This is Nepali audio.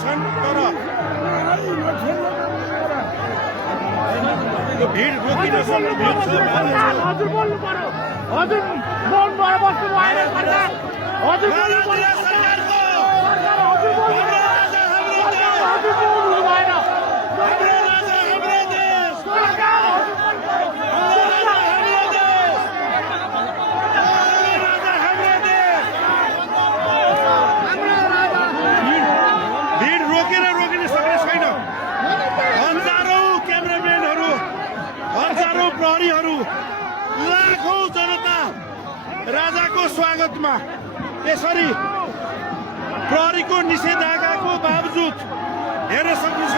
छन् तर भिड रोकिन हजुर बोल्नु पर्यो हजुर मौन भएर बस्नु भएन सरकार हजुर बोल्नु पर्यो सरकार हजुर बोल्नु भएन भिड रोकिन सक्ने छैन हजारौं क्यामेराम्यानहरू हजारौं प्रहरीहरू लाखौं जनता राजाको स्वागतमा यसरी प्रहरीको निषेधाज्ञाको बावजुद हेर्न सक्नुहुन्छ।